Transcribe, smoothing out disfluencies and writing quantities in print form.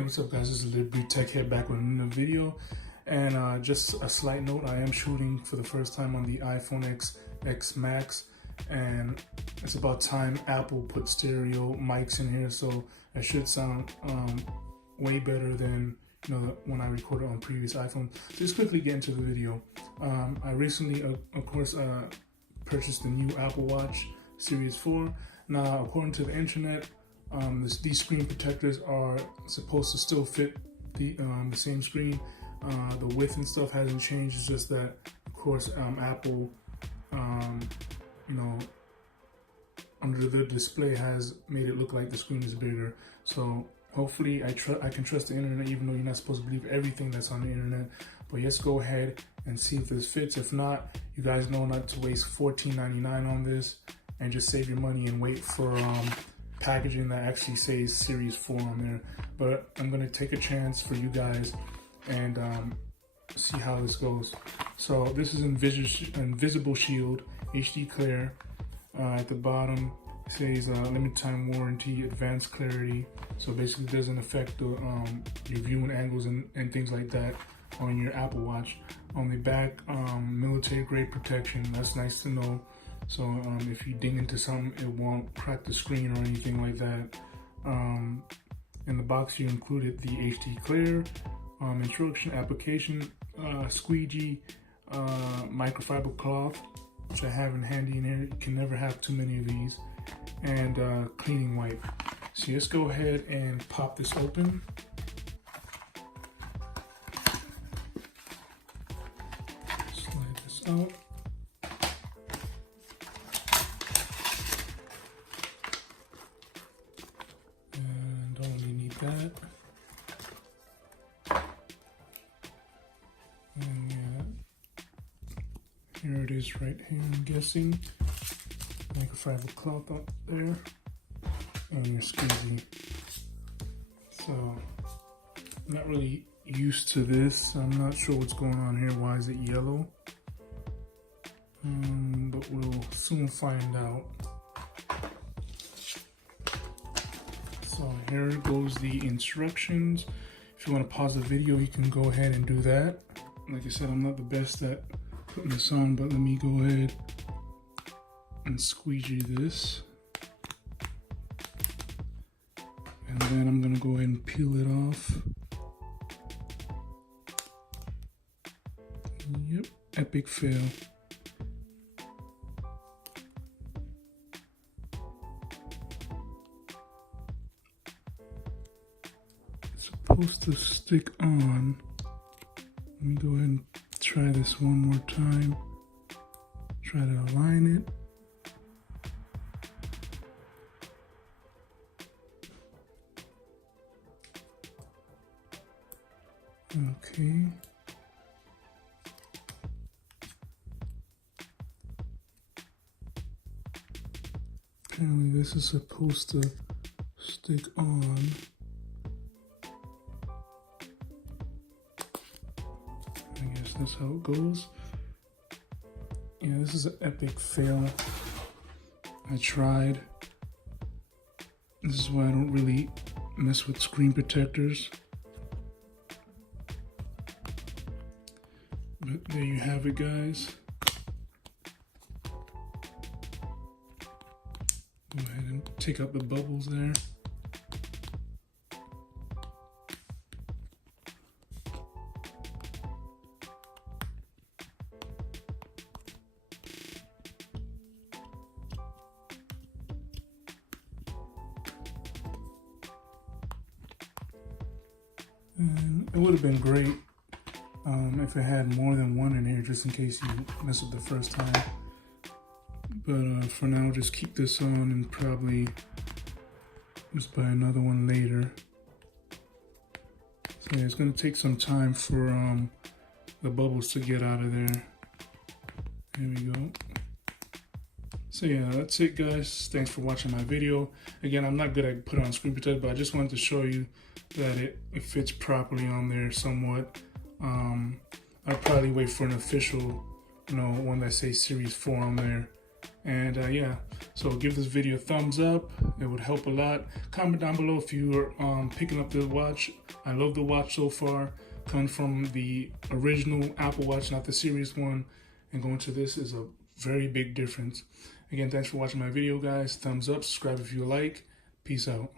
Hey, what's up guys, this is Liberty Tech here back with another video. And just a slight note, I am shooting for the first time on the iPhone X Max, and it's about time Apple put stereo mics in here, so it should sound way better than when I recorded on previous iPhones. Just quickly get into the video. I recently, of course, purchased the new Apple Watch Series 4. Now, according to the internet, these screen protectors are supposed to still fit the same screen. The width and stuff hasn't changed. It's just that, of course, Apple, under the display has made it look like the screen is bigger. So hopefully, I can trust the internet, even though you're not supposed to believe everything that's on the internet. But let's go ahead and see if this fits. If not, you guys know not to waste $14.99 on this, and just save your money and wait for packaging that actually says Series 4 on there. But I'm gonna take a chance for you guys and see how this goes. So this is Invisible Shield HD Clear. At the bottom it says limited time warranty, advanced clarity. So basically it doesn't affect the your viewing angles and things like that on your Apple Watch. On the back, military grade protection. That's nice to know. So if you ding into something, it won't crack the screen or anything like that. In the box, you included the HD Clear, instruction, application, squeegee, microfiber cloth, which I have in handy in here. You can never have too many of these, and cleaning wipe. So let's go ahead and pop this open. Slide this out. That. And yeah, here it is right here, I'm guessing. Microfiber cloth up there, and your squeegee. So, I'm not really used to this. I'm not sure what's going on here. Why is it yellow? But we'll soon find out. So here goes the instructions. If you want to pause the video, you can go ahead and do that. Like I said, I'm not the best at putting this on, but let me go ahead and squeegee this. And then I'm going to go ahead and peel it off. Yep, epic fail. Supposed to stick on. Let me go ahead and try this one more time. Try to align it. Okay. Apparently this is supposed to stick on. I guess that's how it goes. Yeah, this is an epic fail. I tried. This is why I don't really mess with screen protectors. But there you have it, guys. Go ahead and take out the bubbles there. And it would have been great if it had more than one in here, just in case you mess up the first time. But for now, just keep this on and probably just buy another one later. So yeah, it's gonna take some time for the bubbles to get out of there. There we go. So yeah, that's it, guys. Thanks for watching my video. Again, I'm not good at putting on screen protector, but I just wanted to show you that it fits properly on there somewhat. I'll probably wait for an official, one that says Series 4 on there And yeah, so give this video a thumbs up. It would help a lot. Comment down below if you are picking up the watch. I love the watch so far. Coming from the original Apple Watch, not the Series one, and going to this is a very big difference. Again, thanks for watching my video, guys. Thumbs up, subscribe if you like. Peace out.